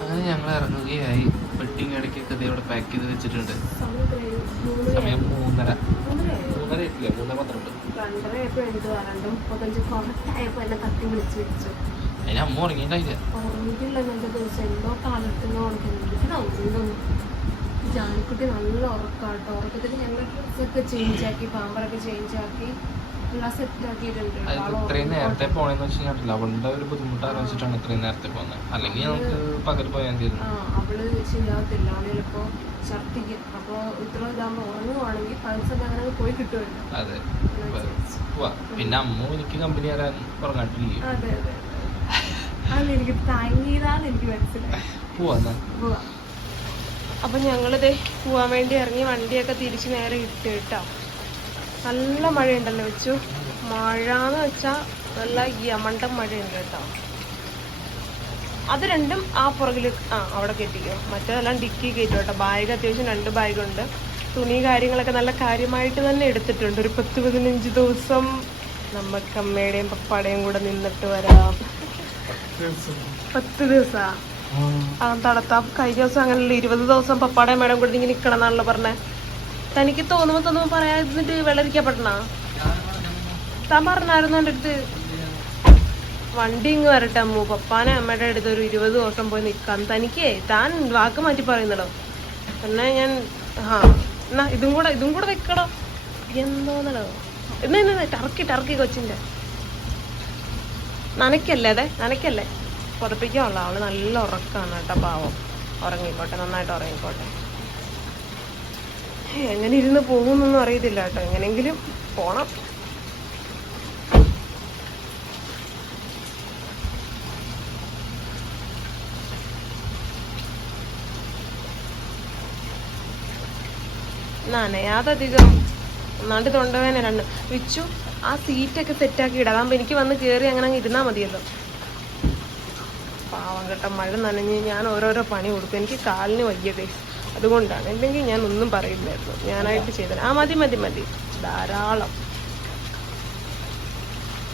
അങ്ങനെ ഞങ്ങൾ ഇറങ്ങുകയായി. വെട്ടിങ് ഇടയ്ക്കൊക്കെ ഇവിടെ പാക്ക് ചെയ്ത് വെച്ചിട്ടുണ്ട്. സമയം മൂന്നര? മൂന്നര എത്തില്ല മൂന്നര പന്ത്രണ്ട്. അതിന് അമ്മ ഉറങ്ങിയിട്ടില്ല. ജാനിക്കുട്ടി നല്ല ഉറക്കാട്ടോ ഉറക്കത്തിൽ ഞങ്ങൾ ഡ്രസ്സൊക്കെ ചേഞ്ച് ആക്കി പാമ്പറൊക്കെ ചേഞ്ച് ആക്കി ഇത്രയും നേരത്തെ പോണെന്ന് വെച്ച് കഴിഞ്ഞാൽ അവളുടെ ഒരു ബുദ്ധിമുട്ട് ആലോചിച്ചിട്ടാണ് ഇത്രയും നേരത്തെ പോകുന്നത് അല്ലെങ്കിൽ നമുക്ക് പകൽ പോയാൽ ആ മതിയായിരുന്നു അവൾ ശരിയാവത്തില്ല അവൾ ചിലപ്പോ ഛർദിക്കും അപ്പൊ ഇത്ര ഇതാകുമ്പോ ഉറങ്ങുവാണെങ്കിൽ അങ്ങനെ പോയി കിട്ടുമല്ലോ അതെ. പിന്നെ അമ്മ എനിക്ക് കമ്പനി തരാൻ പറഞ്ഞിട്ടില്ല? അതെ എനിക്ക് താങ്ങിയതാന്ന് എനിക്ക് മനസ്സിലായി. പോവാ എന്നാ. പോവാം. അപ്പൊ ഞങ്ങളിത് പോവാൻ വേണ്ടി ഇറങ്ങി വണ്ടിയൊക്കെ തിരിച്ചു നേരെ ഇട്ട് കേട്ടോ. നല്ല മഴയുണ്ടല്ലോ വെച്ചു. മഴ എന്ന് വെച്ചാ നല്ല യമണ്ടം മഴയുണ്ട് കേട്ടോ. അത് രണ്ടും ആ പുറകിൽ ആ അവിടെ കെട്ടിക്കോ മറ്റേതെല്ലാം ഡിക്കി കയറ്റും കേട്ടോ. ബാഗ് അത്യാവശ്യം രണ്ട് ബാഗുണ്ട്. തുണി കാര്യങ്ങളൊക്കെ നല്ല കാര്യമായിട്ട് തന്നെ എടുത്തിട്ടുണ്ട്. ഒരു പത്ത് പതിനഞ്ച് ദിവസം നമുക്ക് അമ്മയുടെയും പപ്പാടെയും കൂടെ നിന്നിട്ട് വരാം. പത്ത് ദിവസാ? ആ. തടത്താ കഴിഞ്ഞ ദിവസം അങ്ങനല്ല ഇരുപത് ദിവസം പപ്പാടെയും മേടം കൂടെ ഇങ്ങനെ നിക്കണം എന്നാണല്ലോ പറഞ്ഞേ. തനിക്ക് തോന്നുമ്പോ തോന്നുമ്പോ പറയാതിട്ട് വെള്ളരിക്കപ്പെടണ? താൻ പറഞ്ഞായിരുന്നു എന്റെ അടുത്ത്? വണ്ടി ഇങ്ങ് വരട്ടെ അമ്മു. പപ്പാനെ അമ്മയുടെ അടുത്ത് ഒരു ഇരുപത് ദിവസം പോയി നിൽക്കാം. തനിക്കേ താൻ വാക്ക് മാറ്റി പറയുന്നടോ. എന്നാ ഞാൻ ആ എന്നാ ഇതും കൂടെ ഇതും കൂടെ വെക്കടോ എന്തോന്നടോ. എന്നാ എന്നാ ടർക്കി ടർക്കി കൊച്ചിന്റെ നനയ്ക്കല്ലേ അതെ? നനയ്ക്കല്ലേ? പുതപ്പിക്കാനുള്ള അവൾ നല്ല ഉറക്കാണ് കേട്ടോ പാവം. ഉറങ്ങിക്കോട്ടെ നന്നായിട്ട് ഉറങ്ങിക്കോട്ടെ. എങ്ങനെ ഇരുന്ന് പോകുന്നൊന്നും അറിയത്തില്ല കേട്ടോ. എങ്ങനെങ്കിലും പോണം. നനയാതധികം ഒന്നാണ്ട് തൊണ്ടവേന രണ്ട്. വിച്ചു ആ സീറ്റൊക്കെ സെറ്റാക്കി ഇടാം. അതാകുമ്പോ എനിക്ക് വന്ന് കയറി അങ്ങനെ അങ്ങ് ഇരുന്നാ മതിയല്ലോ. പാവം കേട്ടോ മഴ നനഞ്ഞ് ഞാൻ ഓരോരോ പണി കൊടുക്കും എനിക്ക് കാലിന് വയ്യ കേസ് അതുകൊണ്ടാണ്. അല്ലെങ്കിൽ ഞാൻ ഒന്നും പറയില്ലായിരുന്നു. ഞാനായിട്ട് ചെയ്തത്. ആ മതി മതി മതി. ധാരാളം.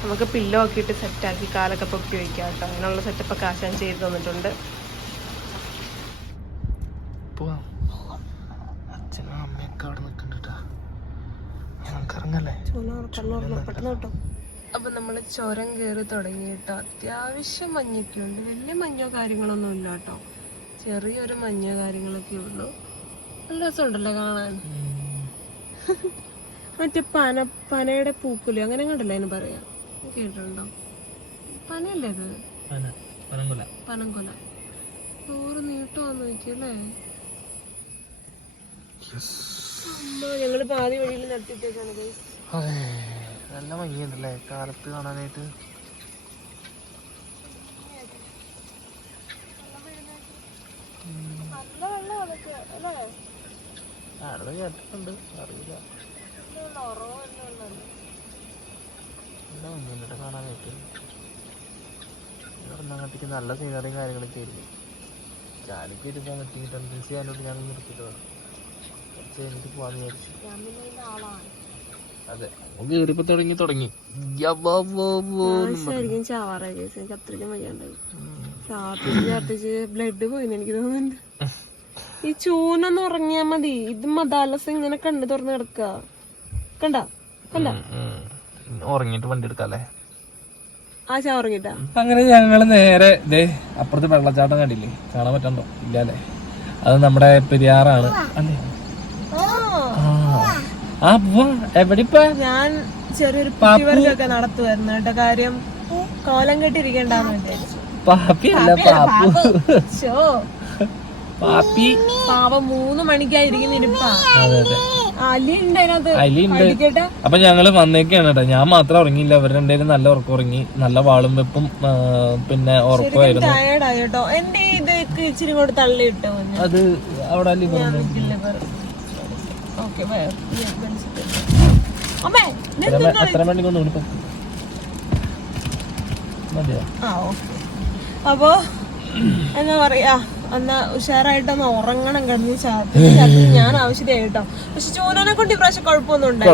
നമുക്ക് പില്ലോ ഒക്കെ ഇട്ട് സെറ്റാക്കി കാലൊക്കെ പൊക്കി വയ്ക്കാം കേട്ടോ. അങ്ങനെയുള്ള സെറ്റപ്പ് ഒക്കെ ആശാൻ ചെയ്ത് തന്നിട്ടുണ്ട്. അച്ഛനും അമ്മയൊക്കെ അവിടെ നിൽക്കണ്ടാ ഞങ്ങൾക്ക് ഇറങ്ങല്ലേ? പെട്ടെന്ന് കേട്ടോ. അപ്പൊ നമ്മൾ ചുരം കയറി തുടങ്ങിയിട്ട് അത്യാവശ്യം മഞ്ഞൊക്കെ ഉണ്ട് വലിയ മഞ്ഞോ കാര്യങ്ങളൊന്നും ഇല്ല കേട്ടോ. ചെറിയൊരു മഞ്ഞ കാര്യങ്ങളൊക്കെ ഉള്ളു. നല്ല രസമുണ്ടല്ലോ കാണാൻ. മറ്റേ പന പനയുടെ പൂക്കുലി അങ്ങനെ കണ്ടല്ലോ അതിന് പറയാ? കേട്ടിട്ടുണ്ടോ? പനയല്ലേ ഇത്? പനംകൊല. ചോറ് നീട്ടമാന്ന് നോക്കിയല്ലേ ഞങ്ങൾ പാതി വഴിയിൽ നിർത്തിട്ടേക്കാണ് നല്ല മഞ്ഞുണ്ടല്ലേ? കാലത്ത് കാണാനായിട്ട് നല്ല വെള്ളം അതൊക്കെ അല്ലേ ആരുടെ കേട്ടിട്ടുണ്ട്? അറിയില്ല. ഭംഗിയുണ്ട് കാണാനായിട്ട് ഇവിടെ അങ്ങോട്ടേക്ക് നല്ല സീനറിയും കാര്യങ്ങളൊക്കെ ആയിരുന്നു ഞാനിക്ക് ഇത് പോകാൻ പറ്റി ടെൻഡൻസി ഞാൻ നിർത്തിയിട്ട് വിചാരിച്ചു. ആളാണ്. അതെ തുടങ്ങി തുടങ്ങി. ചാവാറായി. അത്രയ്ക്കും വയ്യാണ്ടായി ബ്ലഡ് പോയിന്ന് എനിക്ക് തോന്നുന്നുണ്ട്. ഈ ചൂനൊന്ന് ഉറങ്ങിയാ മതി. ഇത് മദാലസ് ഇങ്ങനെ കണ്ണു തുറന്ന് കിടക്ക. കണ്ട? കണ്ട? ഉറങ്ങിട്ട് വണ്ടി എടുക്കാല്ലേ ഉറങ്ങിട്ടാ അങ്ങനെ ഞങ്ങൾ നേരെ ദേ അപ്പുറത്ത് വെള്ളച്ചാട്ടം കണ്ടില്ലേ? കാണാൻ പറ്റണ്ടോ ഇല്ലല്ലേ അത് നമ്മുടെ പെരിയാറാണ്. അല്ലേ? ആ. ആ പോവാ എവിടെ ഇപ്പൊ ഞാൻ ചെറിയൊരു കുട്ടിവർക്കൊക്കെ നടത്തുവായിരുന്നു കേട്ടോ. കാര്യം കോലം കെട്ടിരിക്കണ്ടെന്ന് വിചാരിച്ചു. പാപ്പി അല്ല പാപ്പു പാപ്പി. പാവ മൂന്ന് മണിക്കായിരിക്കുന്ന ഇരിപ്പാ അതെ അതെ. അലി ഉണ്ട് അതിനകത്ത്. അലിയുണ്ട്. അപ്പൊ ഞങ്ങൾ വന്നേക്കാണ് കേട്ടോ. ഞാൻ മാത്രം ഉറങ്ങിയില്ല. അവർ രണ്ടുപേരും നല്ല ഉറക്കം ഉറങ്ങി. നല്ല വാളും വെപ്പും പിന്നെ ഉറക്കമായിരുന്നു അത് അവിടെ അത്ര മണിക്കൊന്നും മതിയോ? ആ ഓക്കെ അപ്പോ എന്താ പറയാ എന്നാ ഉഷാറായിട്ടൊന്ന് ഉറങ്ങണം കിടന്ന് ചാത്തി ഞാൻ ആവശ്യമായിട്ടോ പക്ഷെ ചൂനനെ കൊണ്ട് ഇപ്രാവശ്യം കുഴപ്പമൊന്നും ഉണ്ടായില്ല.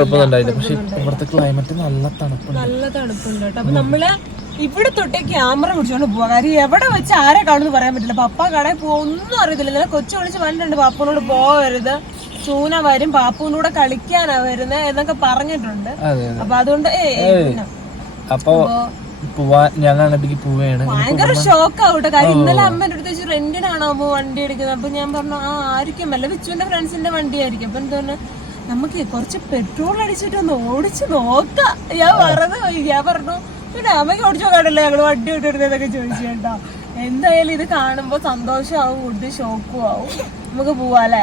നല്ല തണുപ്പുണ്ട്. കേട്ടോ. അപ്പൊ നമ്മൾ ഇവിടെ തൊട്ടേ ക്യാമറ പിടിച്ചോണ്ട് പോവാ. കാര്യം എവിടെ വെച്ച് ആരെ കാണുമെന്ന് പറയാൻ പറ്റില്ല. പപ്പ കടയിൽ ഒന്നും അറിയത്തില്ല. ഇന്നലെ കൊച്ചു വിളിച്ച് പറഞ്ഞിട്ടുണ്ട് പാപ്പനോട് പോവരുത്. ചൂന വരും. പാപ്പുവിന്റെ കൂടെ കളിക്കാനാ വരുന്നത് എന്നൊക്കെ പറഞ്ഞിട്ടുണ്ട്. അപ്പൊ അതുകൊണ്ട് ഏ അപ്പൊ പോവാ അങ്ങോട്ടേക്ക് പോവുകയാണ് ഭയങ്കര ഷോക്ക് ആവട്ടെ. കാര്യം ഇന്നലെ അമ്മേന്റെ അടുത്ത് വെച്ച് റെന്റിനാണോ അമ്മ വണ്ടി എടുക്കുന്നത്? അപ്പൊ ഞാൻ പറഞ്ഞു ആ ആയിരിക്കും. അല്ല വിച്ചുവിന്റെ ഫ്രണ്ട്സിന്റെ വണ്ടി ആയിരിക്കും. അപ്പൊ എന്തോന്ന് നമുക്ക് കുറച്ച് പെട്രോൾ അടിച്ചിട്ട് ഒന്ന് ഓടിച്ചു നോക്കാം. ഞാൻ പറഞ്ഞു ഞാൻ പറഞ്ഞു പിന്നെ അമ്മയ്ക്ക് ഓടിച്ചു നോക്കാണ്ടല്ലോ ഞങ്ങൾ വണ്ടി ഇട്ടിരുന്നതൊക്കെ ചോദിച്ചു കേട്ടോ. എന്തായാലും ഇത് കാണുമ്പോ സന്തോഷമാവും കൂടുതൽ ഷോക്കും ആവും. നമുക്ക് പോവാല്ലേ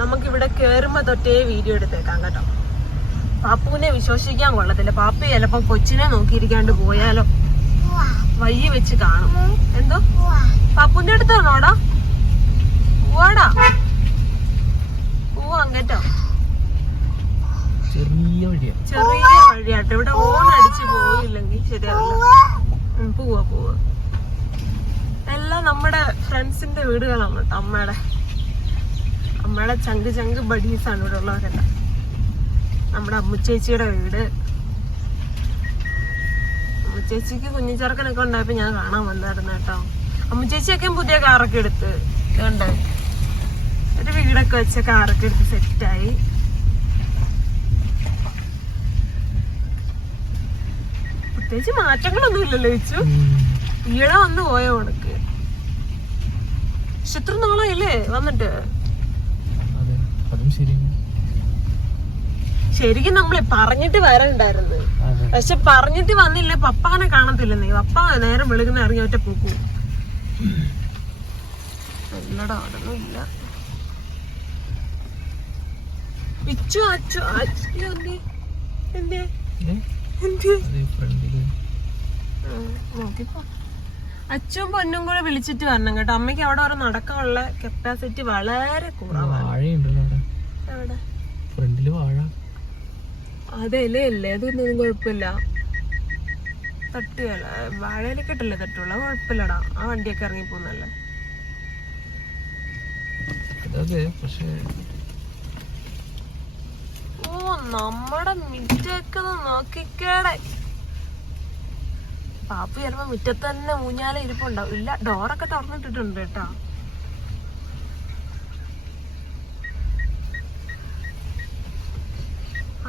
നമുക്ക് ഇവിടെ കേറുമ്പോ തൊട്ടേ വീഡിയോ എടുത്തേക്കാം കേട്ടോ. പാപ്പുവിനെ വിശ്വസിക്കാൻ കൊള്ളത്തില്ല. പാപ്പു ചിലപ്പോ കൊച്ചിനെ നോക്കിയിരിക്കാണ്ട് പോയാലോ? വയ്യ വെച്ച് കാണും. എന്തോ? പാപ്പുവിന്റെ അടുത്ത് അടുത്താണോടാ പോവാടാ. പോവാം കേട്ടോ ചെറിയ വഴിയാ. ചെറിയ വഴിയാട്ടോ. ഇവിടെ ഓൺ അടിച്ച് പോയില്ലെങ്കിൽ ശരിയാവില്ല പോവാ പോവാ. എല്ലാം നമ്മുടെ ഫ്രണ്ട്സിന്റെ വീടുകളാണ് കേട്ടോ അമ്മയുടെ. അമ്മയുടെ ചങ്ക് ചങ്ക് ബഡീസ് ആണ് ഇവിടെ ഉള്ളവരെല്ലാം. നമ്മുടെ അമ്മുച്ചേച്ചിയുടെ വീട്. അമ്മുച്ചേച്ചിക്ക് കുഞ്ഞിച്ചെറുക്കനൊക്കെ ഉണ്ടായപ്പോ ഞാൻ കാണാൻ വന്നായിരുന്നു കേട്ടോ. അമ്മുച്ചേച്ചിയൊക്കെ പുതിയ കാറൊക്കെ എടുത്ത് കണ്ടേ ഒരു വീടൊക്കെ വെച്ച കാറൊക്കെ എടുത്ത് സെറ്റായി പ്രത്യേകിച്ച് മാറ്റങ്ങളൊന്നും ഇല്ലല്ലോ വെച്ചു. ഈയിടെ വന്ന് പോയ ഉണക്ക്? പക്ഷെ എത്ര നാളായില്ലേ വന്നിട്ട്? അതെ ശരിയാണ് ശരിക്കും നമ്മൾ പറഞ്ഞിട്ട് വരണ്ടായിരുന്നു. പക്ഷെ പറഞ്ഞിട്ട് വന്നില്ലേ പപ്പാനെ കാണത്തില്ല നീ. പപ്പ നേരം വെളുക്കുന്ന ഇറങ്ങി ഒറ്റ പൂക്കൂ. ഇല്ലടാ അതൊന്നും ഇല്ല. പിച്ചു അച്ചു എന്തേ? എന്തേ? നോക്കിപ്പോ അച്ഛൻ പൊന്നും കൂടെ വിളിച്ചിട്ട് വരണം കേട്ടോ. അമ്മയ്ക്ക് അവിടെ വരെ നടക്കാനുള്ള കപ്പാസിറ്റി വളരെ കുറവാണ്. ഫ്രണ്ടിൽ വാഴ. അതല്ലേ അല്ലേ? അതൊന്നും കുഴപ്പമില്ല. തട്ടുകയല്ല വാഴയില കെട്ടല്ലേ തട്ടുള്ള. കുഴപ്പമില്ലടാ. ആ വണ്ടിയൊക്കെ ഇറങ്ങി പോകുന്നല്ലേ അതെ ഓ നമ്മടെ മിറ്റൊക്കെ നോക്കിക്കേടെ. പാപ്പു ചിലപ്പോ മുറ്റത്ത് തന്നെ ഊഞ്ഞാല ഇരിപ്പുണ്ടാവും. ഇല്ല ഡോറൊക്കെ തുറന്നിട്ടിട്ടുണ്ട് കേട്ടോ.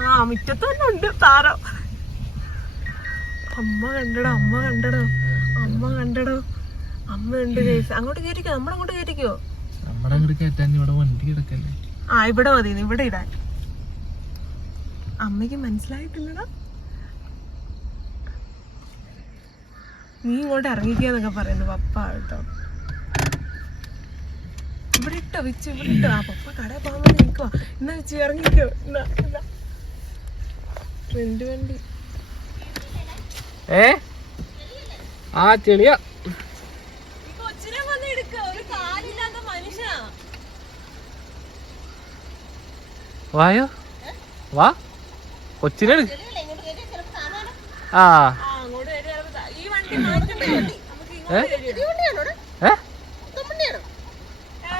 ആ മുറ്റത്ത് തന്നെ ഉണ്ട് താരം അമ്മ കണ്ടടോ അമ്മ കണ്ടടോ അമ്മ കണ്ടടോ. അമ്മ ഉണ്ട് കേസ് അങ്ങോട്ട് കയറ്റിക്കോ നമ്മളങ്ങോട്ട് കയറ്റിക്കോ. നമ്മുടെ അങ്ങോട്ട് കയറ്റാൻ ഇവിടെ വണ്ടി കിടക്കല്ലേ? ആ ഇവിടെ മതി ഇവിടെ ഇടാൻ. അമ്മയ്ക്ക് മനസ്സിലായിട്ടില്ലടാ. നീ ഇങ്ങോട്ട് ഇറങ്ങിക്കാന്നൊക്കെ പറയുന്നു പപ്പ കേട്ടോ. ഇവിടെ ഇട്ടോ വെച്ച് ഇവിടെ ഇട്ടോ. ആ പപ്പ കടയിൽ പോകാൻ നിൽക്കുവാ. എന്നാ വെച്ച് ഇറങ്ങിക്കോ. എന്നാ എന്നാ. ട്രെൻഡ് വണ്ടി. ഏ? ആ ചെളിയ കൊച്ചിനെ വന്ന് എടുക്ക. ഒരു കാലില്ലാത്ത മനുഷ്യനാ വായോ? വാ. കൊച്ചിനെ. ആ. ആ അങ്ങോട്ട് വരിക ഈ വണ്ടി മാറ്റുമ്പോ വണ്ടി. നമുക്ക് ഇങ്ങോട്ട് ഏ? ഏ?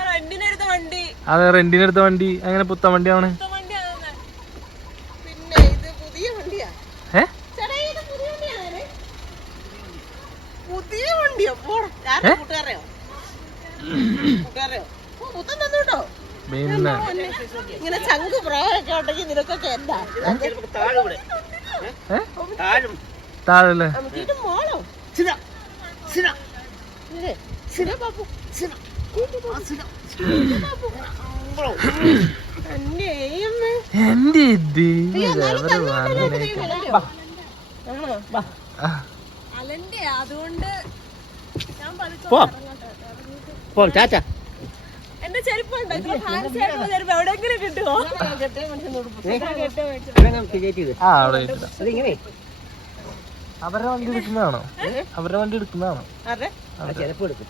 റെന്റിനെടുത്ത വണ്ടി. അതെ റെന്റിനെടുത്ത വണ്ടി. അങ്ങനെ പുത്ത വണ്ടിയാണ് ഇഷ്ടം വണ്ടിയാണെന്ന് പിന്നെ ഇത് പുതിയ വണ്ടിയാ ഏ ചേട്ടാ ഇത് പുതിയ വണ്ടിയാണ് പുതിയ വണ്ടിയോ പോടാ ആരാ കൂട്ടുകാരെയോ കൂട്ടുകാരെയോ ഓ പുത്തൻ തന്നു കേട്ടോ പിന്നെ ഇങ്ങനെ ചങ്ക് പ്രായമൊക്കെ ഉണ്ടെങ്കിൽ നിനക്കൊക്കെ എന്താ? താഴല്ലേ? മോളോ? സിന. സിന. സിന. ബാബു. സിന. ആ, സിന. സിന ബാബു. അമ്പളോ. എന്റെ. അലന്റെ അതുകൊണ്ട് ഞാൻ പോ. ചാച്ച എന്റെ ചെരുപ്പ് കിട്ടുമോ. അവരുടെ വണ്ടി എടുക്കുന്നതാണോ? അവരുടെ വണ്ടി എടുക്കുന്നതാണോ? ചിലപ്പോ എടുക്കും.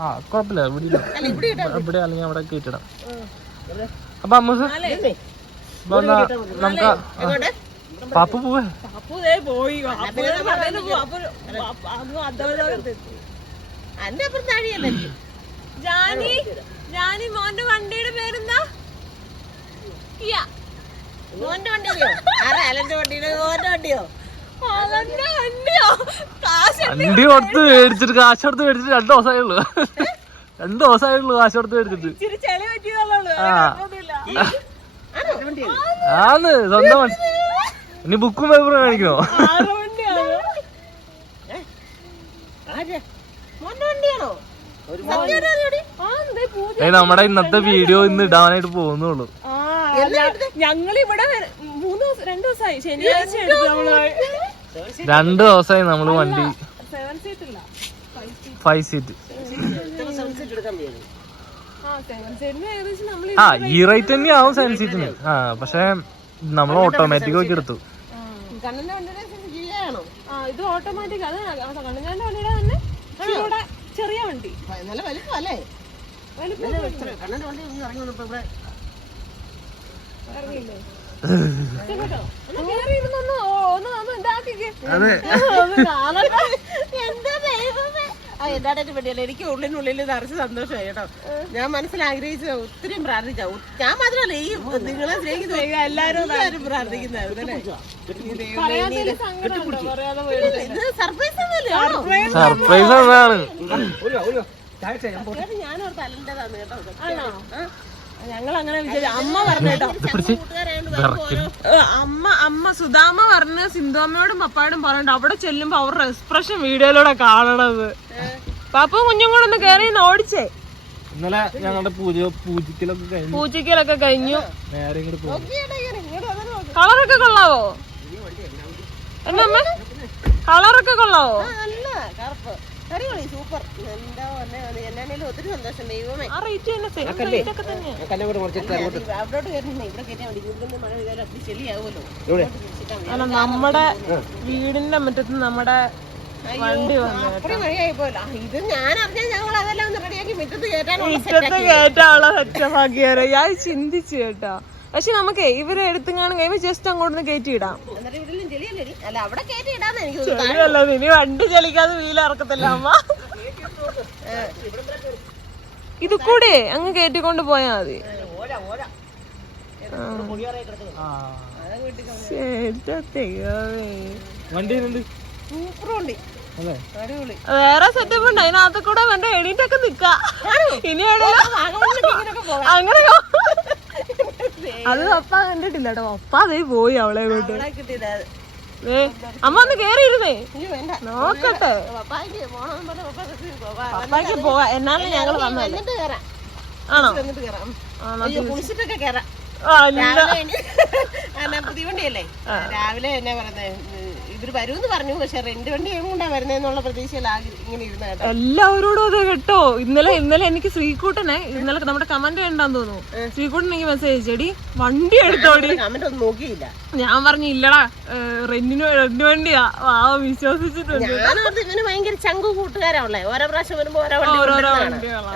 ആ കുഴപ്പമില്ല. ഇവിടെ. ഇവിടെ അല്ലെങ്കിൽ അവിടെ അപ്പൊ നമുക്ക് പാപ്പു പോവേ. അപ്പു ദേ പോയി. അന്റെ അപ്പുറം താഴെയല്ലേ? ജാനി? ജാനി മോന്റെ വണ്ടിയുടെ പേരെന്താ? കിയ. മോന്റെ വണ്ടിയോ? ആരാ? വണ്ടിയുടെ മോന്റെ വണ്ടിയോ? വണ്ടിയോ? വണ്ടി കൊടുത്ത് മേടിച്ചിട്ട് കാശ് കൊടുത്ത് മേടിച്ചിട്ട് രണ്ട് ദിവസമായുള്ളൂ. രണ്ട് ദിവസമായുള്ളൂ കാശ് കൊടുത്ത് മേടിച്ചിട്ട്. ആണോ? വണ്ടിയോ ആന്ന്. സ്വന്തം വണ്ടി. ഇനി ബുക്കും പേപ്പറും കാണിക്കണോ? നമ്മുടെ ഇന്നത്തെ വീഡിയോ ഇന്ന് ഇടാനായിട്ട് പോകുന്നുള്ളൂ. ഞങ്ങൾ ഇവിടെ മൂന്ന് ദിവസം രണ്ടു ദിവസമായി. ശനിയാഴ്ച നമ്മൾ രണ്ട് ദിവസമായി നമ്മൾ വണ്ടി ഫൈവ് സീറ്റ് ആ ഈ റേറ്റ് തന്നെ ആവും സെവൻ സീറ്റിന് ആ പക്ഷെ നമ്മൾ ഓട്ടോമാറ്റിക് ഒക്കെ എടുത്തു. കണ്ണന്റെ വണ്ടിയുടെ ചെയ്യാണോ ആ ഇത് ഓട്ടോമാറ്റിക് അത് കണ്ണഞ്ചാന്റെ വണ്ടിയുടെ തന്നെ ചെറിയ വണ്ടി. നല്ല വലിപ്പം അല്ലേ? കണ്ണന്റെ വണ്ടി ഇറങ്ങി വന്നപ്പോ ഇവിടെ ഇറങ്ങിയില്ലേ? ഒന്ന് ഒന്ന് ഒന്ന് ഇതാക്കിക്ക്. അതെ. ഒന്ന് കാണട്ടെ. എന്താ ആ വേണ്ടിയല്ല എനിക്ക് ഉള്ളിനുള്ളിൽ നിറച്ച് സന്തോഷമായി കേട്ടോ. ഞാൻ മനസ്സിൽ ആഗ്രഹിച്ച ഒത്തിരി പ്രാർത്ഥിച്ച. ഞാൻ മാത്രമല്ല ഈ നിങ്ങളെ സ്നേഹിക്കുന്ന എല്ലാരും എല്ലാവരും പറയാതെ ഇത് സർപ്രൈസ് സർപ്രൈസ് ഞാൻ ഓർത്ത് കേട്ടോ. ഞങ്ങൾ അങ്ങനെ വിചാരിച്ചു അമ്മ പറഞ്ഞു കേട്ടോ. ഏ, അമ്മ അമ്മ സുധാമ പറഞ്ഞ് സിന്ധുമ്മയോടും പപ്പായോടും പറഞ്ഞിട്ട് അവിടെ ചെല്ലുമ്പോ അവരുടെ എക്സ്പ്രഷൻ വീഡിയോയിലൂടെ കാണണത്. പാപ്പ കുഞ്ഞും കൂടെ ഒന്ന് കയറി ഓടിച്ചേ. ഇന്നലെ ഞങ്ങളുടെ പൂജ പൂജിക്കലൊക്കെ കഴിഞ്ഞു. പൂജിക്കലൊക്കെ കഴിഞ്ഞു. നേരെ ഇങ്ങോട്ട് പോകും കളറൊക്കെ കൊള്ളാവോ? എന്താ അമ്മ? കളറൊക്കെ കൊള്ളാവോ? കറുപ്പ്. അടിപൊളി സൂപ്പർ. എന്താ ഒത്തിരി സന്തോഷം ദൈവമേ. അവിടോട്ട് കയറുന്നേ ഇവിടെ കയറ്റാൻ വേണ്ടി മഴ നമ്മുടെ വീടിന്റെ മുറ്റത്ത് നമ്മുടെ വണ്ടി വന്നു അപ്പഴേ മഴയായി പോയല്ലോ ഇത് ഞാൻ അറിഞ്ഞാൽ ഞങ്ങൾ അതെല്ലാം ഒന്ന് റെഡിയാക്കി മുറ്റത്ത് കയറ്റാനുള്ള മുറ്റത്ത് കയറ്റാനുള്ള സെറ്റപ്പാക്കിയാരോ ഞാൻ ചിന്തിച്ചു കേട്ടോ. പക്ഷെ നമുക്ക് ഇവരെ എടുത്തുങ്ങാനും കഴിയുമ്പോ ജസ്റ്റ് അങ്ങോട്ട് കയറ്റി ഇടാം ചെളിയല്ലേ ഇനി വണ്ടി ചലിക്കാതെ വീലിറക്കത്തില്ല അമ്മ. ഇത് കൂടെ അങ്ങ് കയറ്റിക്കൊണ്ട് പോയാ മതി. വേറെ സെറ്റപ്പ് ഉണ്ട് അതിനകത്ത് കൂടെ വേണ്ട എണീറ്റൊക്കെ നിക്കാ. ഇനി അങ്ങനെ അത് അപ്പ കണ്ടിട്ടില്ല കേട്ടോ പപ്പ അതേ പോയി അവളെ കൊണ്ട് കിട്ടിയത് അമ്മ ഒന്ന് കേറിയിരുന്നേ. നോക്കട്ടെ. പപ്പായ്ക്ക് പോവാം എന്നാലും ഞങ്ങൾ വന്നത്? ആണോ? കുളിച്ചിട്ടൊക്കെ കയറാം ഇല്ല. രാവിലെ എന്നാ പറയുന്നത് ഇവർ വരൂന്ന് പറഞ്ഞു പക്ഷെ റെന്റ് വണ്ടി എങ്ങോട്ടാ വരുന്നതെന്നുള്ള പ്രതീക്ഷയിൽ ഇങ്ങനെ ഇരുന്ന കേട്ടോ. എല്ലാവരോടും അതെ കേട്ടോ. ഇന്നലെ ഇന്നലെ എനിക്ക് ശ്രീകൂട്ടനെ ഇന്നലെ നമ്മുടെ കമന്റ് കണ്ടാന്ന് തോന്നുന്നു. ശ്രീകൂട്ടൻ എനിക്ക് മെസ്സേജ് അയച്ചടി വണ്ടി എടുത്തോടി. കമന്റ് ഒന്നും നോക്കിയില്ല. ഞാൻ പറഞ്ഞു ഇല്ലടാ റെന്റിന് റെന്റ് വണ്ടിയാ. ആ വിശ്വസിച്ചിട്ടുണ്ട്. ഇവന് ഭയങ്കര ചങ്കു കൂട്ടുകാരാണല്ലേ? ഓരോ പ്രാവശ്യം വരുമ്പോ ഓരോ വണ്ടി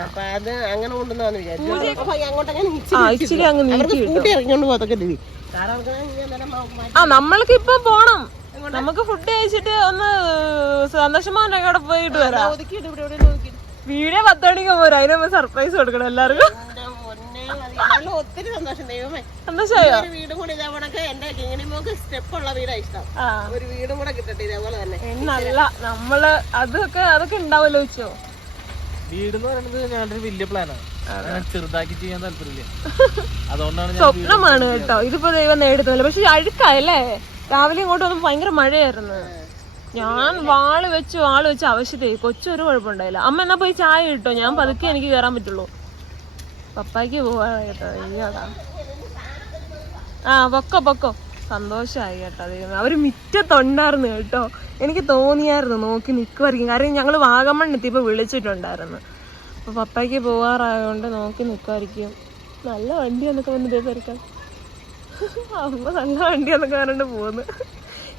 അപ്പൊ അത് അങ്ങനെ കൊണ്ടുവന്നു വിചാരിച്ചു. അങ്ങോട്ടങ്ങനെ ഇച്ചിരി അങ്ങ് നീക്കി സ്കൂട്ടി ഇറങ്ങിക്കൊണ്ട് പോകത്തൊക്കെ രീതി കാരണം അവർക്ക് ഇങ്ങനെ നേരം മാറ്റി ആ നമ്മൾക്ക് ഇപ്പൊ പോണം. നമുക്ക് ഫുഡ് കഴിച്ചിട്ട് ഒന്ന് സന്തോഷമാന്റെ അവിടെ പോയിട്ട് വരാം. വീഡിയോ പത്ത് മണിക്ക് പോരാ അതിന് സർപ്രൈസ് കൊടുക്കണം എല്ലാവർക്കും. ഒത്തിരി സന്തോഷം ദൈവമേ. സന്തോഷമായോ ഒരു വീടും കൂടി ഇതേപോണക്ക് എന്റെ ഇങ്ങനെ മോക്ക് സ്റ്റെപ്പ് ഉള്ള വീടാ ഇഷ്ടം. ഒരു വീടും കൂടെ കിട്ടട്ടെ ഇതേപോലെ തന്നെ. എന്നല്ല നമ്മൾ അതൊക്കെ അതൊക്കെ ഉണ്ടാവല്ലോ വെച്ചോ വീട് എന്ന് പറയുന്നത് ഞാനൊരു ഒരു വലിയ പ്ലാനാണ് ചെറുതാക്കി ചെയ്യാൻ താല്പര്യമില്ല. അതുകൊണ്ടാണ് സ്വപ്നമാണ് കേട്ടോ. ഇതിപ്പോ ദൈവം നേടുന്നില്ല പക്ഷെ അഴുക്കല്ലേ രാവിലെ ഇങ്ങോട്ട് വന്നപ്പോ ഭയങ്കര മഴയായിരുന്നു. ഞാൻ വാൾ വെച്ച് വാൾ വെച്ച് ആവശ്യത്തേക്ക് കൊച്ചൊരു കുഴപ്പമുണ്ടായില്ല. അമ്മ എന്നാ പോയി ചായ കിട്ടോ ഞാൻ പതുക്കെ എനിക്ക് കയറാൻ പറ്റുള്ളൂ. പപ്പായ്ക്ക് പോവാ കേട്ടോ. അയ്യോടാ. ആ പൊക്കോ പൊക്കോ. സന്തോഷമായി കേട്ടോ ദൈവമേ. അവർ മിറ്റത്തുണ്ടായിരുന്നു കേട്ടോ. എനിക്ക് തോന്നിയായിരുന്നു നോക്കി നിൽക്കുമായിരിക്കും കാരണം ഞങ്ങൾ വാഗമൺ എത്തിയപ്പോൾ വിളിച്ചിട്ടുണ്ടായിരുന്നു. അപ്പൊ പപ്പയ്ക്ക് പോകാറായതുകൊണ്ട് നോക്കി നിൽക്കുമായിരിക്കും നല്ല വണ്ടി എന്നൊക്കെ വന്നിട്ട് തിരക്കാൻ അമ്മ നല്ല വണ്ടി എന്നൊക്കെ പറഞ്ഞിട്ട് പോകുന്നു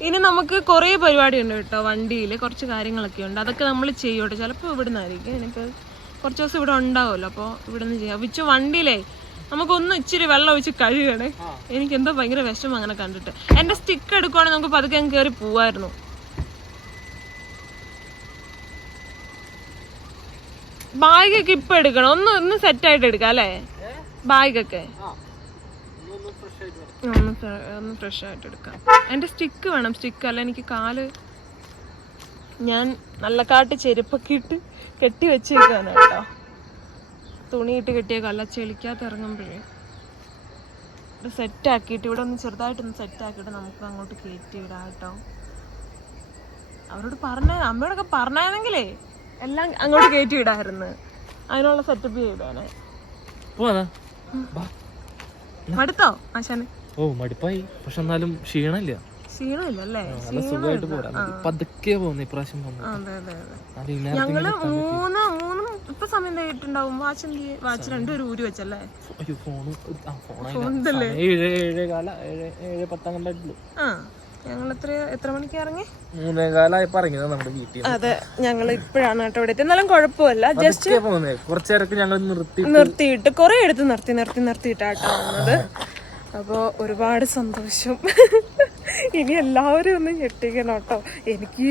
ഇനി നമുക്ക് കുറേ പരിപാടി ഉണ്ട് കേട്ടോ വണ്ടിയിൽ കുറച്ച് കാര്യങ്ങളൊക്കെ ഉണ്ട്. അതൊക്കെ നമ്മൾ ചെയ്യോട്ടെ. ചിലപ്പോൾ ഇവിടെ നിന്നായിരിക്കും എനിക്ക് കുറച്ച് ദിവസം ഇവിടെ ഉണ്ടാവുമല്ലോ അപ്പോൾ ഇവിടെ നിന്ന് ചെയ്യാം. വിച്ചു വണ്ടിയിലേ നമുക്കൊന്ന് ഇച്ചിരി വെള്ളം ഒഴിച്ച് കഴുകണേ. എനിക്ക് എന്തോ ഭയങ്കര വിഷമം അങ്ങനെ കണ്ടിട്ട്. എന്റെ സ്റ്റിക്ക് എടുക്കുവാണെങ്കിൽ നമുക്ക് പതുക്കെ കയറി പോവായിരുന്നു. ബാഗൊക്കെ ഇപ്പൊ എടുക്കണം. ഒന്ന് ഒന്ന് സെറ്റ് ആയിട്ട് എടുക്കാം അല്ലേ? ബാഗൊക്കെ. ഒന്ന് ഫ്ര- ഒന്ന് ഫ്രഷ് ആയിട്ട് എടുക്കാം. എന്റെ സ്റ്റിക്ക് വേണം. സ്റ്റിക്ക് അല്ല എനിക്ക് കാൽ ഞാൻ നല്ല കാട്ട് ചെരുപ്പൊക്കെ ഇട്ട് കെട്ടി വെച്ചേക്കാണ് കേട്ടോ. തുണിയിട്ട് കെട്ടിയ കല്ല ചെളിക്കാത്ത ഇറങ്ങുമ്പോഴേ ഇത് സെറ്റ് ആക്കിയിട്ട് ഇവിടെ ഒന്ന് ചെറുതായിട്ടൊന്ന് സെറ്റ് ആക്കിയിട്ട് നമുക്ക് അങ്ങോട്ട് കയറ്റി വിടാം കേട്ടോ. അവരോട് പറഞ്ഞ അമ്മയോടൊക്കെ പറഞ്ഞായിരുന്നെങ്കിലേ എല്ലാം അങ്ങോട്ട് കയറ്റി വിടായിരുന്നു അതിനുള്ള സെറ്റപ്പ് ചെയ്തേനെ. മടുത്തോ ആശാന്? ഓ മടുപ്പായി. പക്ഷെ എന്നാലും ക്ഷീണമില്ല. പതുക്കെ പോകുന്നു ഇപ്രാവശ്യം ഞങ്ങൾ മൂന്ന് മൂന്നും ഇപ്പൊ സമയം കഴിഞ്ഞിട്ടുണ്ടാവും വാച്ച് എന്ത്? വാച്ച് ഒരു ഊരി വെച്ചല്ലേ? ആ ഫോൺ ഏഴ് ഏഴ് കാല ഏഴ് ഏഴ് പത്താം കണ്ടായിട്ടുള്ളൂ ആ. ഞങ്ങൾ എത്ര എത്ര മണിക്ക് ഇറങ്ങി? മൂന്നേ കാലായപ്പോ ഇറങ്ങിയത് നമ്മുടെ വീട്ടിൽ. അതെ ഞങ്ങൾ ഇപ്പോഴാണ് കേട്ടോ ഇവിടെ. എന്നാലും കുഴപ്പമില്ല. ജസ്റ്റ് പോകുന്നേ. കുറച്ചേരൊക്കെ ഞങ്ങൾ നിർത്തി നിർത്തിയിട്ട് കുറെ എടുത്ത് നിർത്തി നിർത്തി നിർത്തിയിട്ടാട്ടോ വന്നത്. അപ്പോൾ ഒരുപാട് സന്തോഷം. ഇനി എല്ലാവരും ഒന്ന് ഞെട്ടിക്കണം കേട്ടോ. എനിക്ക്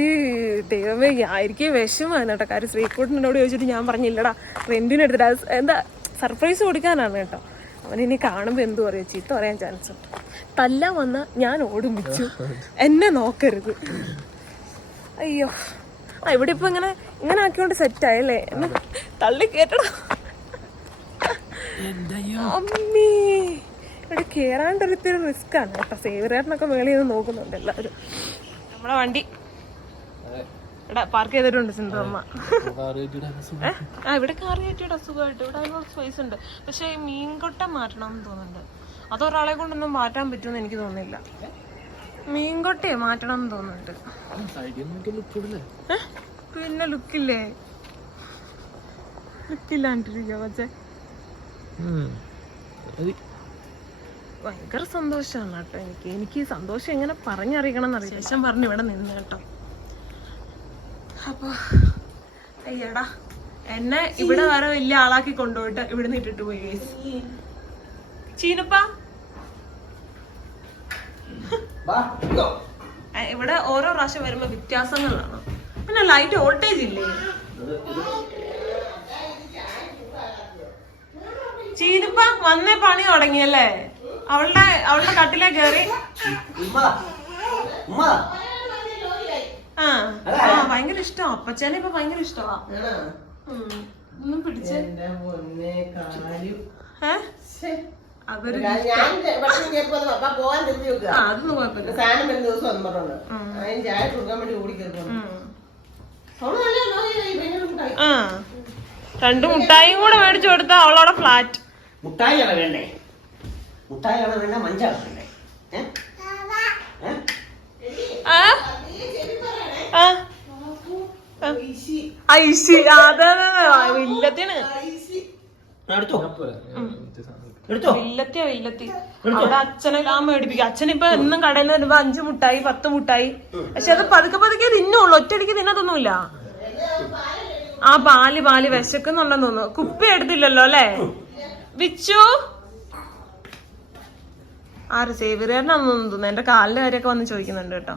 ദൈവമേ ആയിരിക്കും വിഷമാണ് കേട്ടോ. കാര്യം ശ്രീകൂട്ടിനോട് ചോദിച്ചിട്ട് ഞാൻ പറഞ്ഞില്ലടാ. റെന്റിനെടുത്തിട്ട് അത് എന്താ സർപ്രൈസ് കൊടുക്കാനാണ് കേട്ടോ. അവനിനി കാണുമ്പോൾ എന്തു പറയും? ചീത്ത പറയാൻ ചാൻസ് ഉണ്ട്. തല്ലാൻ വന്ന ഞാൻ ഓടും വെച്ചു എന്നെ നോക്കരുത്. അയ്യോ. ആ ഇവിടെ ഇപ്പൊ ഇങ്ങനെ ഇങ്ങനെ ആക്കിയോണ്ട് സെറ്റായല്ലേ എന്നെ തള്ളി കേട്ടടാ അമ്മേ. ഇവിടെ കേറാണ്ടൊരിത്തിരി റിസ്ക് ആണ് കേട്ടോ. സേവറേട്ടനൊക്കെ മേളിൽ നിന്ന് നോക്കുന്നുണ്ട് എല്ലാവരും. നമ്മളെ വണ്ടി. ഇവിടെ പാർക്ക് ചെയ്തിട്ടുണ്ട് സിന്ധു അമ്മ ഏ? ആ ഇവിടെ കാർ കയറ്റിയുടെ അസുഖമായിട്ട് ഇവിടെ അതിനുള്ള സ്പേസ് ഉണ്ട്. പക്ഷെ ഈ മീൻകൊട്ട മാറ്റണം എന്ന് തോന്നുന്നുണ്ട്. അതൊരാളെ കൊണ്ടൊന്നും മാറ്റാൻ പറ്റുമെന്ന് എനിക്ക് തോന്നുന്നില്ല. മീൻകൊട്ടയെ മാറ്റണം എന്ന് തോന്നുന്നുണ്ട്? പിന്നെ ലുക്കില്ലേ ലുക്കില്ലാണ്ടിരിക്കോ പക്ഷേ ഭയങ്കര സന്തോഷമാണ് കേട്ടോ എനിക്ക്. എനിക്ക് ഈ സന്തോഷം എങ്ങനെ പറഞ്ഞറിയിക്കണം എന്നറിയാം ശേഷം പറഞ്ഞു ഇവിടെ നിന്ന് കേട്ടോ. അപ്പൊ അയ്യടാ. എന്നെ ഇവിടെ വരെ വലിയ ആളാക്കി കൊണ്ടുപോയിട്ട് ഇവിടെ നിന്ന് ഇട്ടിട്ട് പോയി. ചീനപ്പ. ഏ, ഇവിടെ ഓരോ പ്രാവശ്യം വരുമ്പോ വ്യത്യാസങ്ങളാണ്. പിന്നെ ലൈറ്റ് വോൾട്ടേജ് ഇല്ലേ? ചീനപ്പ വന്നേ പണി തുടങ്ങിയല്ലേ? അവളുടെ അവളുടെ കട്ടിലേ കയറി ആ ആ. ഭയങ്കര ഇഷ്ടം. അപ്പച്ചാനെ ഇപ്പൊ ഭയങ്കര ഇഷ്ടമാ. ഒന്നും പിടിച്ച്. അതൊരു അതൊന്നും കുഴപ്പമില്ല. ആ. രണ്ട് മുട്ടായും കൂടെ മേടിച്ചു കൊടുത്താ അവളോടെ ഫ്ലാറ്റ് മുട്ടായിയാണ് വേണ്ടേ? മുട്ടായിയാണ് വേണ്ട? മഞ്ചാണ് വേണ്ടേ? ഏ? വില്ലത്തിന് എടുത്തോ? എടുത്തോ? വില്ലത്തിയാ വില്ലത്തി അവിടെ അച്ഛനെ ആ മേടിപ്പിക്കും അച്ഛനിപ്പൊ എന്നും കടയിൽ നിന്ന് വരുമ്പോ അഞ്ചു മുട്ടായി പത്ത് മുട്ടായി. പക്ഷെ അത് പതുക്കെ പതുക്കെ തിന്നുള്ളൂ. ഒറ്റയടിക്ക് തിന്നതൊന്നുമില്ല ആ പാൽ പാൽ വിശക്കുന്നുണ്ടെന്ന് തോന്നുന്നു. കുപ്പി എടുത്തില്ലല്ലോ അല്ലേ? വിച്ചു. ആര് സേവിയറിനാണെന്ന് തോന്നുന്നു. എന്റെ കാലിന്റെ കാര്യമൊക്കെ വന്ന് ചോദിക്കുന്നുണ്ട് കേട്ടോ.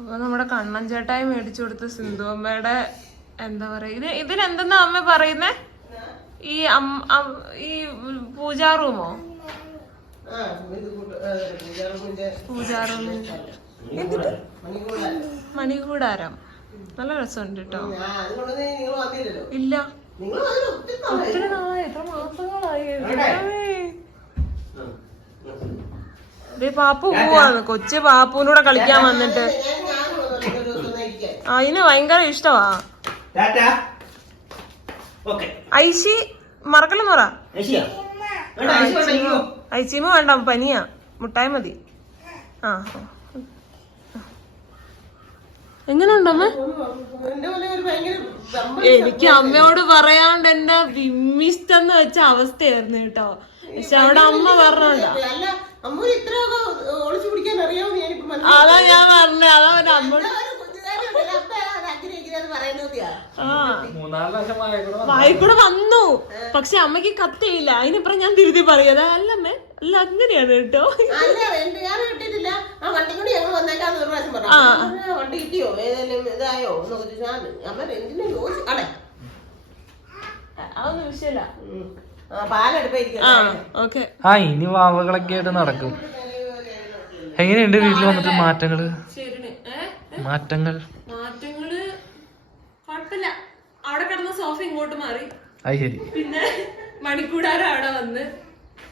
അപ്പൊ നമ്മുടെ കണ്ണൻ ചേട്ടായി മേടിച്ചു കൊടുത്ത സിന്ധു അമ്മയുടെ എന്താ പറയാ ഇത് ഇതിനെന്തെന്നാ അമ്മ പറയുന്നേ? ഈ ഈ പൂജാ റൂമോ? പൂജാ റൂമിന്റെ. മണികൂടാരം. നല്ല രസമുണ്ട് കേട്ടോ ഇല്ല. ഒത്തിരി നാളായി. എത്ര മാസങ്ങളായി? പാപ്പു പോവാണ് കൊച്ചു പാപ്പുവിനൂടെ കളിക്കാൻ വന്നിട്ട് അതിന് ഭയങ്കര ഇഷ്ടമാ ഓക്കേ. ഐശി മറക്കല്ലെന്ന് പറ ഐശിമ വേണ്ട, പനിയാ മുട്ടായി മതി ആ ആ. എങ്ങനെയുണ്ടമ്മ എന്റെ പോലെ ഒരു ഭയങ്കര എനിക്ക് അമ്മയോട് പറയാണ്ട് എന്റെ വെച്ച അവസ്ഥയായിരുന്നു കേട്ടോ. പക്ഷെ അവിടെ അമ്മ പറഞ്ഞോണ്ട. അതാ ഞാൻ പറഞ്ഞ അതാ ഒരു അമ്മ വായക്കൂടെ വന്നു. പക്ഷെ അമ്മയ്ക്ക് കത്തിയില്ല. അതിനിപ്പുറം ഞാൻ തിരുത്തി അതാ അല്ലമ്മേ അല്ല അങ്ങനെയാണ് കേട്ടോ. ആ ആ, ഇനി വാവകളൊക്കെ ആയിട്ട് നടക്കും. എങ്ങനെയുണ്ട് വീട്ടിൽ വന്നിട്ട് മാറ്റങ്ങൾ? മാറ്റങ്ങൾ? മാറ്റങ്ങൾ കുഴപ്പമില്ല അവിടെ കിടന്ന സോഫ ഇങ്ങോട്ട് മാറി. അത് ശരി. പിന്നെ മണിക്കൂടാരം അവിടെ വന്ന്.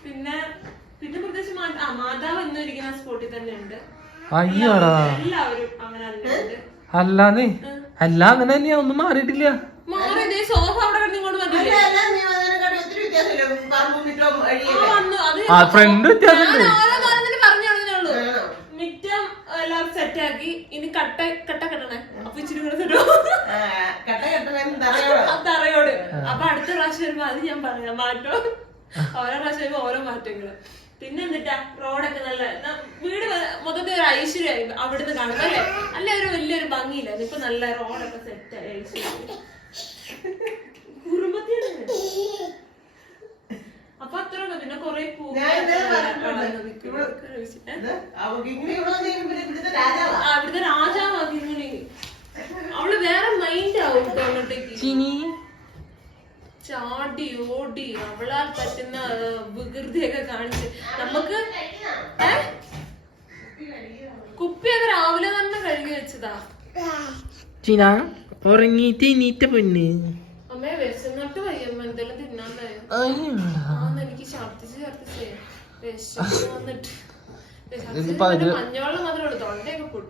പിന്നെ പിന്നെ പ്രത്യേകിച്ച് മാതാവ് സ്പോട്ടിൽ തന്നെ ഉണ്ട് അയ്യോടാ എല്ലാവരും അങ്ങനെ അല്ലാതെ? അല്ല അങ്ങനെ തന്നെയാ ഒന്നും മാറിയിട്ടില്ല. ഇതേ സോഫ അവിടെ കിടന്ന് ഇങ്ങോട്ട് വന്നില്ലേ? ആ, ഫ്രണ്ട് വ്യത്യാസമുണ്ട്. മിറ്റം എല്ലാം സെറ്റ് ആക്കി. ഇനി കട്ട കട്ട കെട്ടണേ. അപ്പൊ ഇച്ചിരി കൂടെ തറയോടെ? അപ്പൊ അടുത്ത പ്രാവശ്യം വരുമ്പോ അത് ഞാൻ പറയാം. മാറ്റം? ഓരോ പ്രാവശ്യം വരുമ്പോ ഓരോ മാറ്റങ്ങൾ. പിന്നെ എന്നിട്ടാ റോഡൊക്കെ നല്ല വീട് മൊത്തത്തിൽ ഒരു ഐശ്വര്യമായി. അവിടുന്ന് കാണുമ്പോ അല്ലേ? അല്ലെ ഒരു വലിയൊരു ഭംഗിയില്ല ഇപ്പൊ നല്ല റോഡൊക്കെ സെറ്റ് ഐശ്വര്യം അപ്പൊ അത്ര പിന്നെ കൊറേ രാജാവാ. അവിടുത്തെ രാജാവാക്കി ഇങ്ങനെ അവൾ വേറെ മൈൻഡ് ആവും അങ്ങോട്ടേക്ക്. ചാടി ഓടി അവളാൽ പറ്റുന്ന വികൃതിയൊക്കെ കാണിച്ച്. നമുക്ക്? കുപ്പിയൊക്കെ രാവിലെ തന്നെ കഴുകി വെച്ചതാ. ചീന എണീറ്റ പൊന്ന്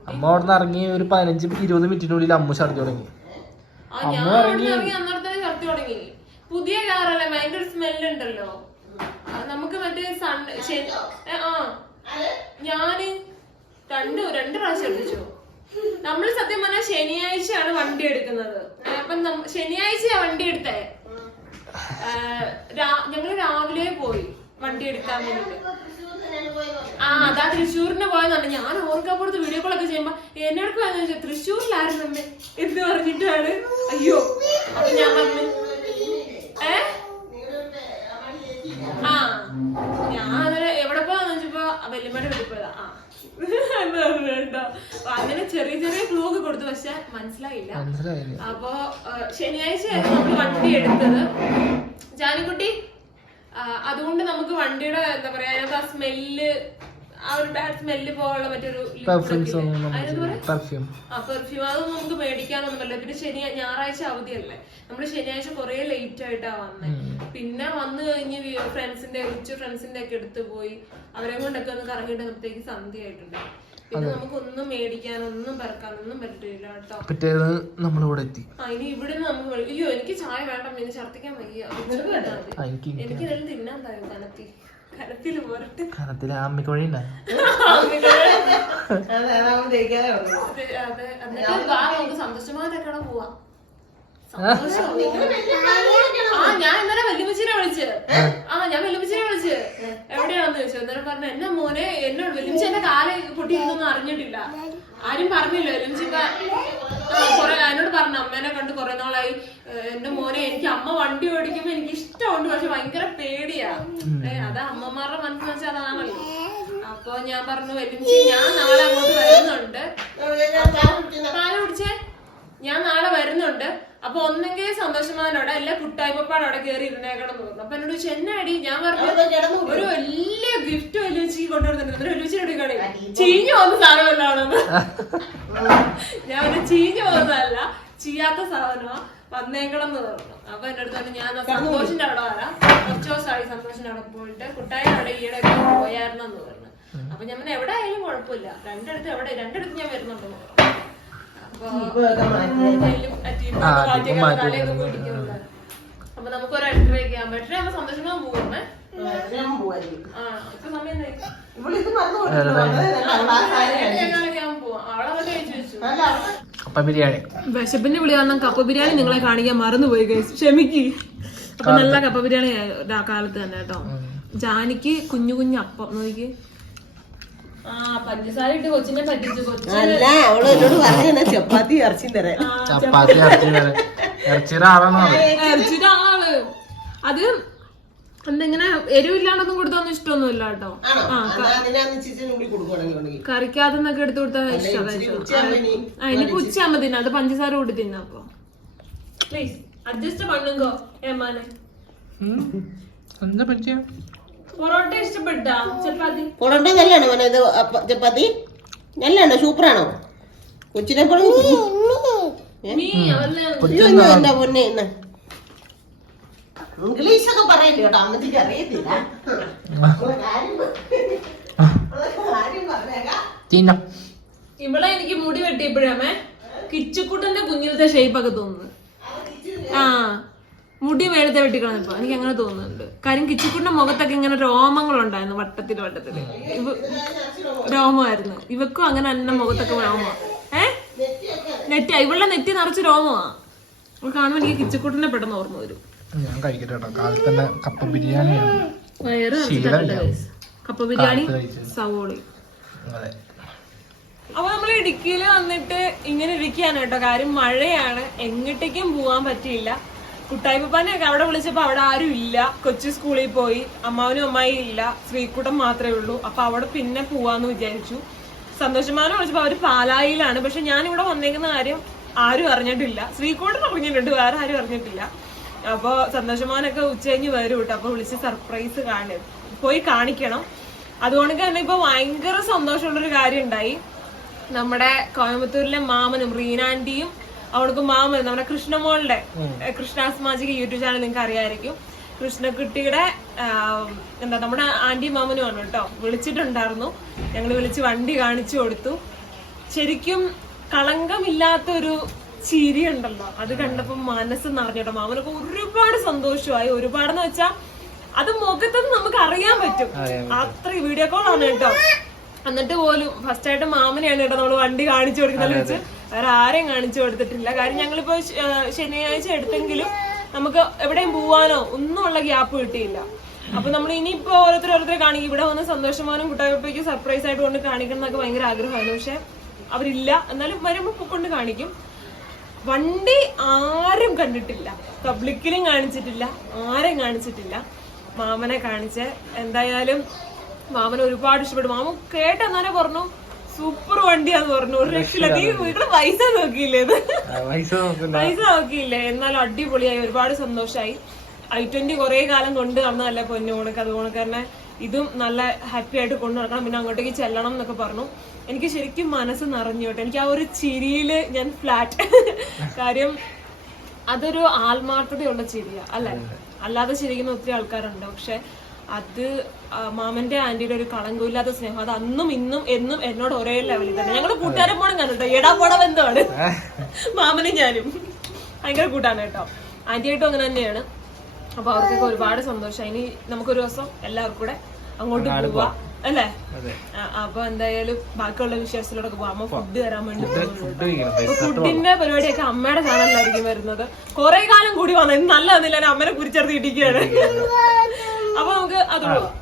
അമ്മ അവിടെ നിന്ന് ഇറങ്ങി ഒരു പതിനഞ്ച് ഇരുപത് മിനിറ്റിനുള്ളിൽ അമ്മ ഛർദി തുടങ്ങി. അമ്മ ഇറങ്ങി. പുതിയ കാറല്ലേ ഭയങ്കര സ്മെൽ ഉണ്ടല്ലോ നമുക്ക് മറ്റേ സൺ ആ. ഞാൻ രണ്ടു രണ്ട് പ്രാവശ്യം എടുപ്പിച്ചു നമ്മൾ സത്യം പറഞ്ഞാൽ ശനിയാഴ്ചയാണ് വണ്ടി എടുക്കുന്നത്. അപ്പം ശനിയാഴ്ചയാ വണ്ടി എടുത്തേ. ഞങ്ങൾ രാവിലെ പോയി വണ്ടി എടുക്കാൻ ആ അതാ തൃശ്ശൂരിന് പോയെന്നാണ് ഞാൻ ഓർക്കാപ്പുറത്ത് വീഡിയോ കോൾ ഒക്കെ ചെയ്യുമ്പോ എന്നോട് ചോദിച്ചാൽ തൃശ്ശൂരിലായിരുന്നു എന്ന് പറഞ്ഞിട്ടാണ്. അയ്യോ അപ്പൊ ഞാൻ പറഞ്ഞു ഏ ആ ഞാൻ അതിന് എവിടെ പോവാന്ന് വെച്ചപ്പോ വല്യമ്മയുടെ വീട്ടിൽ പോയതാ ആ എന്ന് പറഞ്ഞു കേട്ടോ അങ്ങനെ ചെറിയ ചെറിയ ക്ലൂ ഒക്കെ കൊടുത്തു. പക്ഷെ മനസ്സിലായില്ല. അപ്പൊ ശനിയാഴ്ചയായിരുന്നു നമ്മൾ വണ്ടി എടുത്തത്. ജാനിക്കുട്ടി അതുകൊണ്ട് നമുക്ക് വണ്ടിയുടെ എന്താ പറയാ അതിനകത്ത് ആ സ്മെല്ല് ആ ഒരു ബാഡ് സ്മെല്ല് പോലുള്ള മറ്റൊരു? പെർഫ്യൂം ആ പെർഫ്യൂം അതൊന്നും നമുക്ക് മേടിക്കാനൊന്നും പറ്റില്ല പിന്നെ ശനി ഞായറാഴ്ച അവധിയല്ലേ. നമ്മൾ ശനിയാഴ്ച കുറെ ലേറ്റ് ആയിട്ടാ വന്നത് പിന്നെ വന്നു കഴിഞ്ഞ് ഫ്രണ്ട്സിന്റെ ഉച്ച ഫ്രണ്ട്സിന്റെ ഒക്കെ എടുത്തു പോയി. അവരെ കൊണ്ടൊക്കെ ഒന്ന് കറങ്ങിയിട്ട് വന്നപ്പോഴത്തേക്ക് സന്ധ്യ ആയിട്ടുണ്ട്. പിന്നെ പറ്റില്ല കേട്ടോ. പിറ്റേന്ന് നമ്മളിവിടെ എത്തി. ഇനി ഇവിടെ നമുക്ക് അയ്യോ എനിക്ക് ചായ വേണ്ട പിന്നെ ഛർദിക്കാൻ വയ്യ. എനിക്ക് എനിക്ക് ഇതെല്ലാം തിന്നാൻ തരും കനത്തി. കനത്തിൽ പോരട്ടെ. കനത്തിൽ അമ്മയ്ക്ക് വഴി നമുക്ക് പോവാം. ആ ഞാൻ ഇന്നലെ വല്യമ്മച്ചിനെ വിളിച്ച്. ആ ഞാൻ വല്യമ്മച്ചിനെ വിളിച്ച് എവിടെയാണെന്ന് ചോദിച്ചു. അന്നേരം പറഞ്ഞു എന്നെ മോനെ എന്നോട് വെലിമിച്ച എന്റെ കാല പൊട്ടിയിരുന്നൊന്നും അറിഞ്ഞിട്ടില്ല. ആരും പറഞ്ഞില്ല. വല്യമ്മച്ചി കൊറേ എന്നോട് പറഞ്ഞു അമ്മേനെ കണ്ട് കൊറേ നാളായി. എന്റെ മോനെ എനിക്ക് അമ്മ വണ്ടി ഓടിക്കുമ്പോ എനിക്ക് ഇഷ്ടമുണ്ട് പക്ഷെ ഭയങ്കര പേടിയാ. അതാ അമ്മമാരുടെ മനസ്സ് വെച്ചാൽ അതാണല്ലോ. അപ്പൊ ഞാൻ പറഞ്ഞു വെലിമിച്ച് ഞാൻ നാളെ അങ്ങോട്ട് വരുന്നുണ്ട്. പാൽ കുടിച്ചേ? ഞാൻ നാളെ വരുന്നുണ്ട്. അപ്പൊ ഒന്നെങ്കിൽ സന്തോഷമാനോടെ അല്ല കുട്ടായ്മപ്പാട് അവിടെ കയറി ഇരുന്നേക്കണം എന്ന് പറഞ്ഞു അപ്പൊ എന്നോട് ചോദിച്ചു എന്നാടി ഞാൻ പറഞ്ഞു ഒരു വലിയ ഗിഫ്റ്റ് വലിയ കൊണ്ടുവരുന്നുണ്ട് ഒരു വലിയ കട ചീഞ്ഞു പോകുന്ന സാധനമല്ലാണെന്ന് ഞാൻ ഒരു ചീഞ്ഞു പോകുന്നതല്ല ചെയ്യാത്ത സാധനമാ വന്നേക്കണം എന്ന് പറഞ്ഞു അപ്പൊ എന്റെ അടുത്ത് പറഞ്ഞു ഞാൻ സന്തോഷിന്റെ അവിടെ വരാം. കുറച്ച് ദിവസമായി സന്തോഷിന്റെ അവിടെ പോയിട്ട് കുട്ടായ അവിടെ ഈയിടെ പോയായിരുന്നു പറഞ്ഞു. അപ്പൊ ഞാൻ എവിടെ ആയാലും കുഴപ്പമില്ല. രണ്ടിടത്ത് എവിടെ രണ്ടിടത്ത് ഞാൻ വരുന്നുണ്ടെന്ന് പറഞ്ഞു അപ്പൊ നമുക്ക് ഒരു എട്ടരയൊക്കെ ആകുമ്പോ എട്ടര ആകുമ്പോ സന്തോഷമാ പോകുന്നേ കപ്പ ബിരിയാണി. വിശപ്പിന്റെ വിളി കപ്പ ബിരിയാണി നിങ്ങളെ കാണിക്കാൻ മറന്നുപോയി ഗൈസ് ക്ഷമിക്ക്. അപ്പൊ നല്ല കപ്പ ബിരിയാണി കാലത്ത് തന്നെ കേട്ടോ. ജാനിക്ക് കുഞ്ഞു കുഞ്ഞു അപ്പം നോക്കി ആ പഞ്ചസാര ഇട്ട് കൊച്ചിനെ പറ്റിച്ചു കൊച്ചു അല്ല അവൾ എന്നോട് പറഞ്ഞ ചപ്പാത്തി ഇറച്ചിയും തരാൻ. ചപ്പാത്തി ഇറച്ചി കറി ഇറച്ചിയുടെ ആളാണ് അത് ഇറച്ചിയുടെ ആൾ. അത് ഇഷ്ടമൊന്നും എരിവില്ലാണ്ടൊന്നും കൊടുത്തൊന്നും ഇഷ്ടമൊന്നുമില്ല കേട്ടോ. കറിക്കാതെന്നൊക്കെ എടുത്തു കൊടുത്താൽ ഇഷ്ടം ഉച്ചയാകുമ്പോ മതി ആ ഉച്ചയാകുമ്പോ തിന്നാം. അത് പഞ്ചസാര കൂടി തിന്നാ അപ്പൊ. പ്ലീസ് അഡ്ജസ്റ്റ് പണ്ണുങ്കോ ഏമാനെ എന്താ പറ്റിയ? പൊറോട്ട ഇഷ്ടപ്പെട്ടാ? ചപ്പാത്തി? പൊറോട്ട നല്ലതാണോ മോനെ ഇത് അപ്പ- ചപ്പാത്തി. നല്ലതാണോ സൂപ്പറാണോ. കൊച്ചിനെ പോലെ എന്റെ പൊന്നെ ഇന്ന്. ഇംഗ്ലീഷ് ഒക്കെ പറയല്ലേ കേട്ടോ അമ്മച്ചിക്ക് അറിയത്തില്ല. ഒരു കാര്യം പ- ഒരു കാര്യം പറഞ്ഞേക്കാം. ചീന ഇവിടെ എനിക്ക് മുടി വെട്ടിയപ്പോഴേ കിച്ചുക്കുട്ടന്റെ കുഞ്ഞിലത്തെ ഷേപ്പ് ഒക്കെ തോന്നുന്നു ആ. മുടി മേളത്തെ വെട്ടിക്കളഞ്ഞപ്പോ എനിക്ക് അങ്ങനെ തോന്നുന്നുണ്ട്. കാര്യം കിച്ചുക്കുട്ടന്റെ മുഖത്തൊക്കെ ഇങ്ങനെ രോമങ്ങൾ ഉണ്ടായിരുന്നു വട്ടത്തിൽ വട്ടത്തിൽ ഇവ രോമമായിരുന്നു. ഇവക്കും അങ്ങനെ അന്ന മുഖത്തൊക്കെ രോമാ ഏ? നെറ്റി ഇവളുടെ നെറ്റി നിറച്ച് രോമമാ. ഇവൾ കാണുമ്പോ എനിക്ക് കിച്ചിക്കുട്ടിനെ പെട്ടെന്ന് ഓർമ്മ വരും. ഞാൻ കഴിക്കട്ടെ കാലത്തന്നെ തന്നെ കപ്പ ബിരിയാണിയാണ്. വയറ്. കപ്പ ബിരിയാണി സവോളി. അപ്പൊ നമ്മൾ ഇടുക്കിയിൽ വന്നിട്ട് ഇങ്ങനെ ഇരിക്കുകയാണ് കേട്ടോ. കാര്യം മഴയാണ്. എങ്ങോട്ടേക്കും പോവാൻ പറ്റിയില്ല. കുട്ടായിപ്പനെ അവിടെ വിളിച്ചപ്പോ അവിടെ ആരും ഇല്ല. കൊച്ചു സ്കൂളിൽ പോയി. അമ്മാവനും അമ്മായി ഇല്ല. ശ്രീക്കുട്ടം മാത്രമേ ഉള്ളൂ. അപ്പൊ അവിടെ പിന്നെ പോവാന്ന് വിചാരിച്ചു. സന്തോഷമാനെ വിളിച്ചപ്പോ അവർ പാലായിലാണ്. പക്ഷെ ഞാൻ ഇവിടെ വന്നേക്കുന്ന കാര്യം ആരും അറിഞ്ഞിട്ടില്ല. ശ്രീക്കുട്ടൻ അറിഞ്ഞിട്ടുണ്ട്. വേറെ ആരും അറിഞ്ഞിട്ടില്ല. അപ്പൊ സന്തോഷമാനൊക്കെ ഉച്ച കഴിഞ്ഞ് വരും കേട്ടോ അപ്പൊ വിളിച്ച് സർപ്രൈസ് കാണി പോയി കാണിക്കണം. അതുകൊണ്ട് തന്നെ ഇപ്പൊ ഭയങ്കര സന്തോഷമുള്ളൊരു കാര്യം ഉണ്ടായി നമ്മുടെ കോയമ്പത്തൂരിലെ മാമനും റീനാന്റിയും അവൾക്ക് മാമൻ നമ്മുടെ കൃഷ്ണമോളുടെ ഏഹ്, കൃഷ്ണാസ് മാജിക് യൂട്യൂബ് ചാനൽ നിങ്ങൾക്ക് അറിയാമായിരിക്കും കൃഷ്ണക്കുട്ടിയുടെ എന്താ നമ്മുടെ ആന്റി മാമനുമാണ് കേട്ടോ. വിളിച്ചിട്ടുണ്ടായിരുന്നു. ഞങ്ങൾ വിളിച്ച് വണ്ടി കാണിച്ചു കൊടുത്തു. ശരിക്കും കളങ്കമില്ലാത്തൊരു ചിരി ഉണ്ടല്ലോ. അത് കണ്ടപ്പോ മനസ്സ് നിറഞ്ഞു നിറഞ്ഞോട്ടോ മാമനൊക്കെ ഒരുപാട് സന്തോഷമായി. ഒരുപാടെന്ന് വെച്ചാ അത് മുഖത്തത് നമുക്ക് അറിയാൻ പറ്റും. അത്ര വീഡിയോ കോൾ ആണ് കേട്ടോ. എന്നിട്ട് പോലും ഫസ്റ്റ് ആയിട്ട് മാമനെയാണ് കേട്ടോ നമ്മൾ വണ്ടി കാണിച്ചു കൊടുക്കുന്നത്. വെച്ച് വേറെ ആരെയും കാണിച്ചു കൊടുത്തിട്ടില്ല. കാര്യം ഞങ്ങളിപ്പോ ശനിയാഴ്ച എടുത്തെങ്കിലും നമുക്ക് എവിടെയും പോവാനോ ഒന്നും ഉള്ള ഗ്യാപ്പ് കിട്ടിയില്ല. അപ്പൊ നമ്മൾ ഇനിയിപ്പോ ഓരോരുത്തർ ഓരോരുത്തരെ കാണിക്കും. ഇവിടെ വന്ന് സന്തോഷമാനും കുട്ടികൾക്ക് സർപ്രൈസ് ആയിട്ട് കൊണ്ട് കാണിക്കണം എന്നൊക്കെ ഭയങ്കര ആഗ്രഹമായിരുന്നു. പക്ഷെ അവരില്ല. എന്നാലും വരുമ്പോ കൊണ്ട് കാണിക്കും. വണ്ടി ആരും കണ്ടിട്ടില്ല. പബ്ലിക്കിലും കാണിച്ചിട്ടില്ല. ആരെയും കാണിച്ചിട്ടില്ല. മാമനെ കാണിച്ച് എന്തായാലും മാമനെ ഒരുപാട് ഇഷ്ടപ്പെട്ടു. മാമൻ കേട്ടെന്നാലേ പറഞ്ഞു സൂപ്പർ വണ്ടിയാന്ന് പറഞ്ഞു. ഒരു രക്ഷയില്ല നീ ഇവിടെ പൈസ നോക്കിയില്ലേ ഇത്? പൈസ നോക്കിയില്ലേ? എന്നാലും അടിപൊളിയായി. ഒരുപാട് സന്തോഷായി. ഐ ട്വന്റി കുറെ കാലം കൊണ്ട് നടന്നതല്ലേ പൊന്നു കണക്ക് അതുകൊണ്ട് തന്നെ ഇതും നല്ല ഹാപ്പി ആയിട്ട് കൊണ്ടു നടക്കണം. പിന്നെ അങ്ങോട്ടേക്ക് ചെല്ലണം എന്നൊക്കെ പറഞ്ഞു. എനിക്ക് ശരിക്കും മനസ്സ് നിറഞ്ഞു കേട്ടോ. എനിക്ക് ആ ഒരു ചിരിയിൽ ഞാൻ ഫ്ലാറ്റ് കാര്യം അതൊരു ആത്മാർത്ഥതയുള്ള ചിരിയാ അല്ലെ? അല്ലാതെ ചിരിക്കുന്ന ഒത്തിരി ആൾക്കാരുണ്ട്. പക്ഷെ അത് മാമന്റെ ആന്റിയുടെ ഒരു കളങ്കമില്ലാത്ത സ്നേഹം. അത് അന്നും ഇന്നും എന്നും എന്നോട് ഒരേ ലെവലിൽ തന്നെ. ഞങ്ങൾ കൂട്ടുകാരെ പോണം കണ്ടിട്ടോ എടാ പോട ബന്ധമാണ്. മാമനും ഞാനും. ഭയങ്കര കൂട്ടാണ് കേട്ടോ. ആന്റിയായിട്ടും അങ്ങനെ തന്നെയാണ്. അപ്പൊ അവർക്കൊക്കെ ഒരുപാട് സന്തോഷം. ഇനി നമുക്കൊരു ദിവസം എല്ലാവർക്കും കൂടെ അങ്ങോട്ട് പോവാ. അല്ലേ? അപ്പൊ എന്തായാലും ബാക്കിയുള്ള വിശ്വാസത്തിലൂടെ പോകാം അമ്മ ഫുഡ് തരാൻ വേണ്ടി ഫുഡിന്റെ പരിപാടിയൊക്കെ അമ്മയുടെ ചാനലിലായിരിക്കും വരുന്നത്. കുറെ കാലം കൂടി വന്നത് നല്ലതെന്നില്ല അമ്മനെ കുറിച്ചെടുത്ത് ഇടിക്കുകയാണ്. അപ്പൊ നമുക്ക് അത് പോവാം.